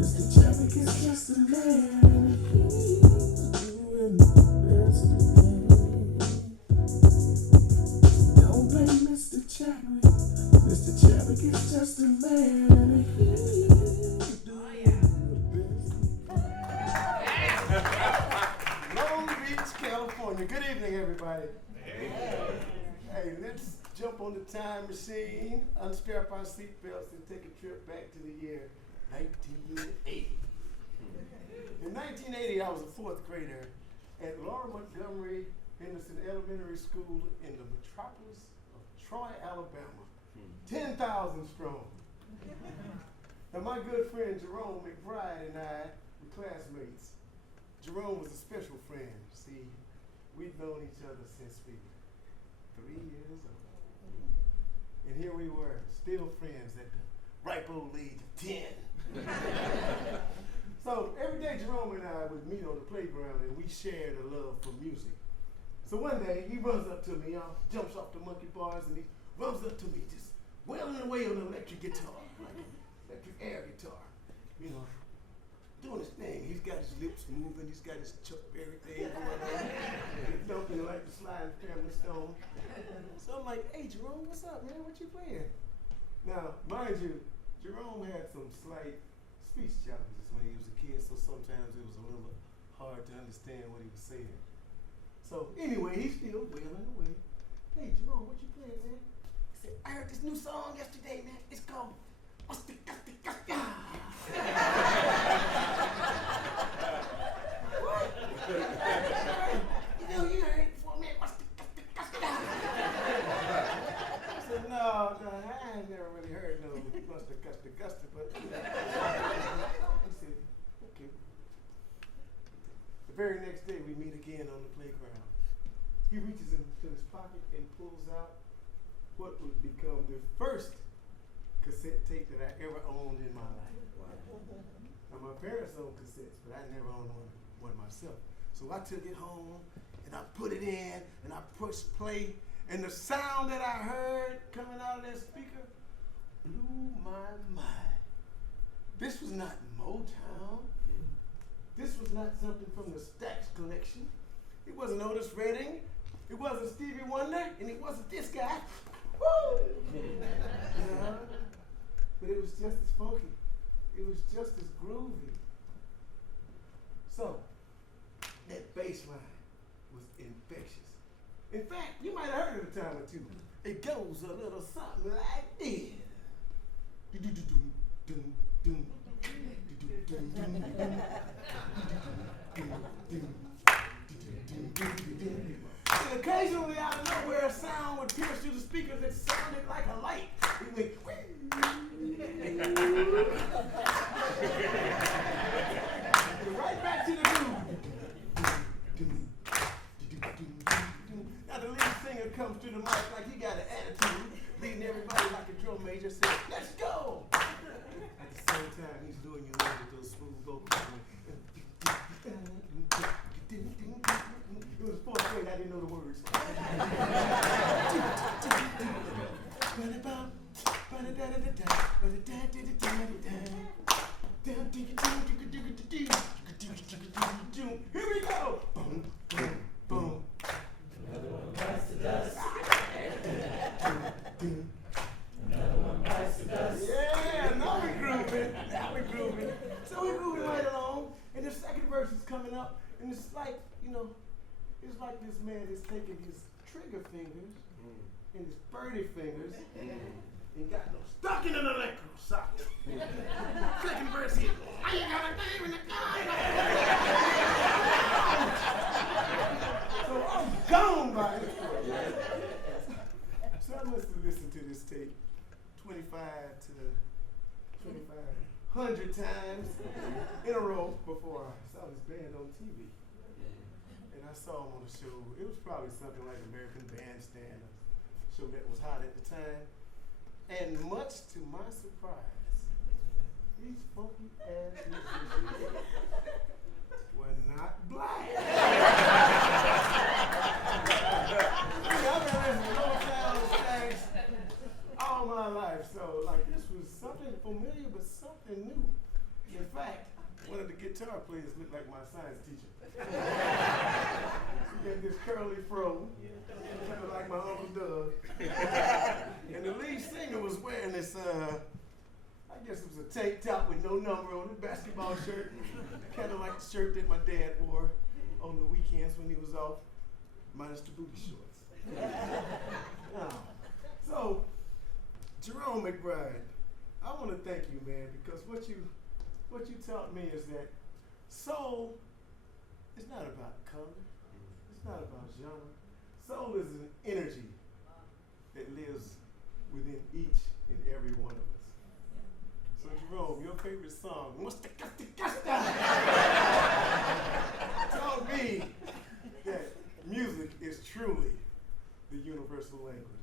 Mr. Traffic is just a man. He's doing the best he can. Don't blame Mr. Chadwick. Mr. Chadwick is just a man. He's doing the best he can. Long Beach, California. Good evening, everybody. Hey, let's jump on the time machine, unstrap our seatbelts, and take a trip back to the year 1980. In 1980, I was a fourth grader at Laura Montgomery Henderson Elementary School in the metropolis of Troy, Alabama. 10,000 strong. Now, my good friend Jerome McBride and I were classmates. Jerome was a special friend. See, we'd known each other since we were 3 years old. And here we were, still friends at the ripe old age of 10. So every day Jerome and I would meet on the playground and we shared a love for music. So one day he runs up to me, jumps off the monkey bars and he runs up to me just wailing away on an electric guitar, like an electric air guitar, you know, doing his thing. He's got his lips moving, he's got his Chuck Berry thing going on. He's dumping like the sliding family stone. So I'm like, hey Jerome, what's up, man? What you playing? Now, mind you, Jerome had some slight speech challenges when he was a kid, so sometimes it was a little hard to understand what he was saying. So anyway, he's still wailing away. Hey Jerome, what you playing, man? He said, I heard this new song yesterday, man. It's called Musty Gusty Gusty. What? You heard it before, man. Musty Gusty Gusty. I said, no, I ain't never really heard no Musty Gusty Gusty, but he said, okay. The very next day, we meet again on the playground. He reaches into his pocket and pulls out what would become the first cassette tape that I ever owned in my life. Now, my parents owned cassettes, but I never owned one myself. So I took it home, and I put it in, and I pushed play, and the sound that I heard coming out of that speaker blew my mind. This was not Motown. This was not something from the Stax collection. It wasn't Otis Redding. It wasn't Stevie Wonder, and it wasn't this guy. Woo! But it was just as funky. It was just as groovy. So, that bass line was infectious. In fact, you might have heard it a time or two. It goes a little something like this. And occasionally out of nowhere a sound would pierce through the speakers that sounded like a light. It went right back to the groove. Now the lead singer comes through the mic like he got an attitude, leading everybody like a drum major, says, let's go! At the same time, he's doing your own with those smooth vocals. It was fourth grade, I didn't know the words. Here we go! Boom, boom, boom. Another one bites the dust. Another one bites the dust. Yeah, now we're grooving. So we're grooving right along, and the second verse is coming up, and it's like, you know, it's like this man is taking his trigger fingers and his birdie fingers and got no stuck in an electro socket. Second verse is, I ain't got a name in the gun. So I'm gone by this point. So I must have listened to this tape 2,500 times in a row before I saw this band on TV. And I saw him on the show. It was probably something like American Bandstand, a show that was hot at the time. And much to my surprise, these funky ass musicians were not black. I've been listening to Motown and Stax all my life, so like this was something familiar but something new. In fact, guitar players look like my science teacher. He got this curly fro, kind of like my Uncle Doug. And the lead singer was wearing this, I guess it was a tank top with no number on it, basketball shirt, kind of like the shirt that my dad wore on the weekends when he was off, minus the booty shorts. So, Jerome McBride, I want to thank you, man, because what you taught me is that soul is not about color. It's not about genre. Soul is an energy that lives within each and every one of us. So Jerome, your favorite song, Musta Gasta Gasta, taught me that music is truly the universal language.